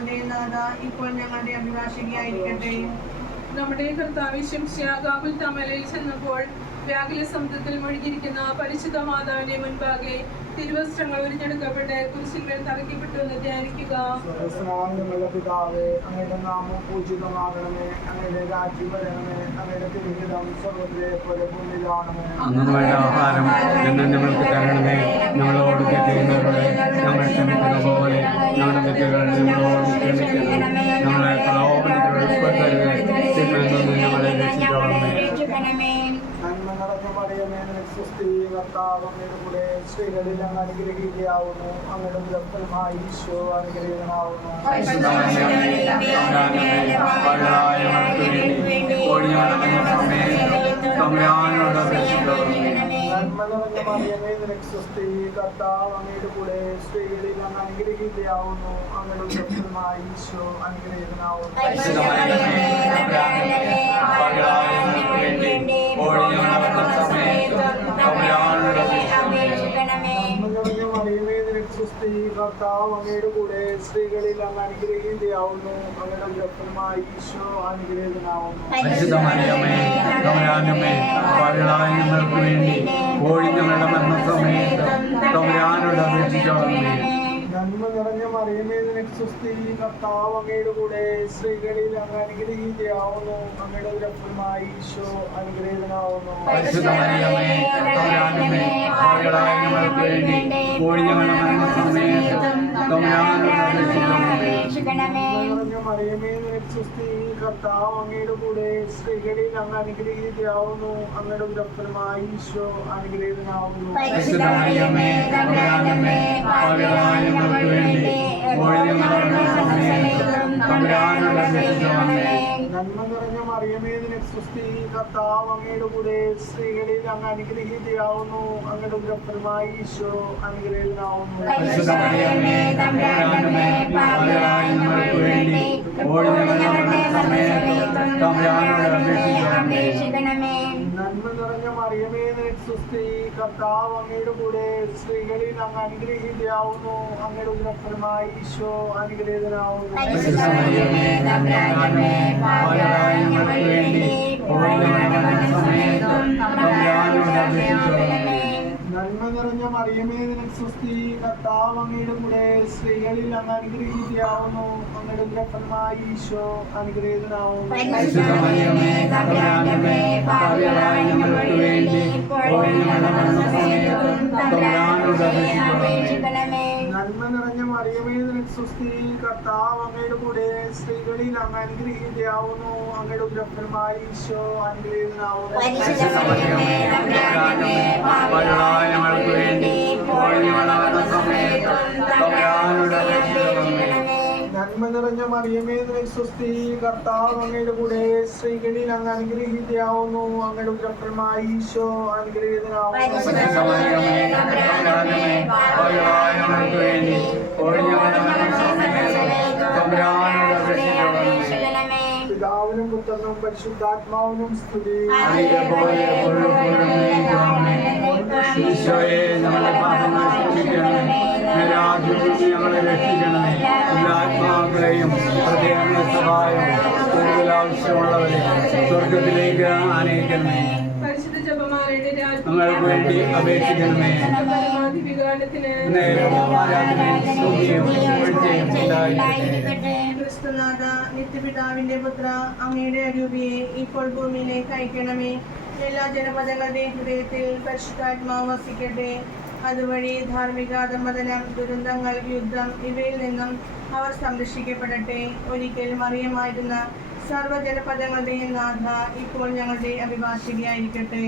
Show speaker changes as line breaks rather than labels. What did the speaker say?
നാഥ ഇപ്പോൾ ഞങ്ങളുടെ അഭിഭാഷകയായിരിക്കട്ടെ
നമ്മുടെ കർത്താവ് ശംസ്യാകാബുൽ തമലയിൽ ചെന്നപ്പോൾ വ്യാകുല സമുദ്രത്തിൽ മുഴുകിയിരിക്കുന്ന പരിശുദ്ധ മാതാവിന്റെ മുൻപാകെ തിരുവസ്ത്രങ്ങൾ ഉരിഞ്ഞെടുക്കപ്പെട്ട് കുരിശിന്മേൽ തറയ്ക്കപ്പെട്ടു എന്ന് ധ്യാനിക്കുക.
സ്നാനമുള്ള പിതാവേ അങ്ങയുടെ നാമം പൂജിതമാകണമേ അങ്ങയുടെ രാജ്യം വരണമേ അങ്ങയുടെ തിരുഹിതം സ്വർഗത്തിലെ പോലെ ഭൂമിയിലാണമേ
അന്നു വേണ്ട ആഹാരം എന്ന് ഞങ്ങൾക്ക് തരണമേ. ഞങ്ങളോട് ഞങ്ങൾ ക്ഷമിക്കുന്ന പോലെ ഞങ്ങളുടെ തെറ്റുകൾ ഞങ്ങളോട് ക്ഷമിക്കണമേ ഞങ്ങളെ പ്രലോഭനത്തിൽ ഉൾപ്പെടുത്തരുത് ഞങ്ങളെ രക്ഷിക്കണമേ.
മറിയമേ നിനക്ക് സ്വസ്തി കർത്താവ് അങ്ങയുടെ കൂടെ സ്ത്രീകളിൽ അങ്ങ് അനുഗ്രഹിക്കുകയാവുന്നു അങ്ങയുടെ ബ്രഹ്മമായി ഈശോ അനുഗ്രഹീതനാവുന്നു. സ്വസ്തി കർത്താവ് അങ്ങയുടെ കൂടെ സ്ത്രീകളിൽ അങ്ങ് അനുഗ്രഹിക്കുകയാവുന്നു അങ്ങയുടെ ബ്രഹ്മമായി ഈശോ അനുഗ്രഹീതനാവുന്നു. കർത്താവ് അങ്ങയുടെ കൂടെ സ്ത്രീകളിൽ അങ്ങ് അനുഗ്രഹിക്കുകയാവുന്നു അങ്ങയുടെ ബ്രഹ്മമായി ഈശോ അനുഗ്രഹീതനാവുന്നു.
വേണ്ടി
നന്മ നിറഞ്ഞ മറിയമേ നിനക്ക് കർത്താവ് അങ്ങയുടെ കൂടെ സ്ത്രീകളിൽ അങ്ങ് അനുഗ്രഹിക്കുകയാവുന്നു അങ്ങയുടെ ബ്രഹ്മമായി ഈശോ അനുഗ്രഹീതനാവുന്നു.
ഞങ്ങൾക്ക് വേണ്ടി ഓടി ഞങ്ങളുടെ മരണസമയത്ത്
സമയത്തും കർത്താവ് അങ്ങയുടെ കൂടെ സ്ത്രീകളിൽ അങ്ങ് അനുഗ്രഹിക്കുകയാവുന്നു അങ്ങയുടെ ബ്രഹ്മമായി ഈശോ അനുഗ്രഹീതനാവുന്നു
ഞങ്ങൾക്ക് വേണ്ടി ഓടി ഞങ്ങളുടെ മരണസമയത്ത് തമ്പുരാനോട് അപേക്ഷിച്ചോളമേ
നന്മ നിറഞ്ഞ മറിയമേ നിനക്ക് സ്വസ്തി കർത്താവ് അങ്ങയുടെ കൂടെ സ്ത്രീകളിൽ അങ്ങ് അനുഗ്രഹീതയാവുന്നു. അങ്ങയുടെ ബ്രഹ്മമായി ഈശോ അനുഗ്രഹീതനാവുന്നു.
ഓടി ഞങ്ങളുടെ സമയത്ത് തമ്പുരാനോട് അപേക്ഷിക്കണമേ.
മറിയമേ സ്വസ്തി കർത്താവ് അങ്ങയുടെ കൂടെ സ്ത്രീകളിൽ അങ്ങ് അനുഗ്രഹിക്കുകയാവുന്നു അങ്ങയുടെ ബ്രഹ്മമായി ഈശോ അനുഗ്രഹീതനാവുന്നു.
വേണ്ടി ഓടി ഞങ്ങളുടെ സമയത്ത് തമ്പുരാനോട് അപേക്ഷിക്കണമേ
നന്മ നിറഞ്ഞ മറിയമേ നിനക്ക് സ്വസ്തി കർത്താവ് അങ്ങയുടെ കൂടെ സ്ത്രീകളിൽ അങ്ങ് അനുഗ്രഹിക്കുകയാവുന്നു അങ്ങയുടെ ഗ്രഹമായി ഈശോ അനുഗ്രഹീതനാവുന്നു നന്മ നിറഞ്ഞ മറിയമേ നിനക്ക് സ്വസ്തി കർത്താവ് അങ്ങയുടെ കൂടെ സ്ത്രീകളിൽ അങ്ങ് അനുഗ്രഹിക്കുകയാവുന്നു അങ്ങയുടെ ഗ്രഹമായി ഈശോ അനുഗ്രഹീതനാവുന്നു നന്മ നിറഞ്ഞ മറിയമേ സ്വസ്തി കർത്താവ് അങ്ങയുടെ കൂടെ സ്ത്രീകളിൽ അങ്ങ് അനുഗ്രഹിക്കുകയാവുന്നു. അങ്ങയുടെ ബ്രഹ്മമായി ഈശോ അനുഗ്രഹീതനാവുന്നു. പിതാവിനും പുത്രനും പരിശുദ്ധാത്മാവിനും സ്തുതി.
ഈശോയെ പാപങ്ങൾ ആത്മാക്കളെയും ഹൃദയങ്ങളെ സഹായം കൂടുതൽ ആവശ്യമുള്ളവരെ സ്വർഗത്തിലേക്ക് ആനയിക്കണമേ ഞങ്ങൾക്ക് വേണ്ടി അപേക്ഷിക്കണമേ.
പരമാധിവികാരത്തിന്
നേരവും ആരാധനയും സ്തുതിയും പുകഴ്ചയും ഉണ്ടായിരിക്കട്ടെ.
ക്രിസ്തുനാഥ നിത്യപിതാവിന്റെ പുത്ര അങ്ങയുടെ അരൂപിയെ ഇപ്പോൾ ഭൂമിയിലേക്ക് അയക്കണമേ. എല്ലാ ജനപദങ്ങളുടെയും ഹൃദയത്തിൽ പരിശുദ്ധാത്മാവ് വസിക്കട്ടെ. അതുവഴി ധാർമ്മിക അധമതനം ദുരന്തങ്ങൾ യുദ്ധം ഇവയിൽ നിന്നും അവർ സംരക്ഷിക്കപ്പെടട്ടെ. ഒരിക്കൽ മറിയമായിരുന്ന സർവജനപദങ്ങളുടെയും നാഥ ഇപ്പോൾ ഞങ്ങളുടെ അഭിഭാഷകയായിരിക്കട്ടെ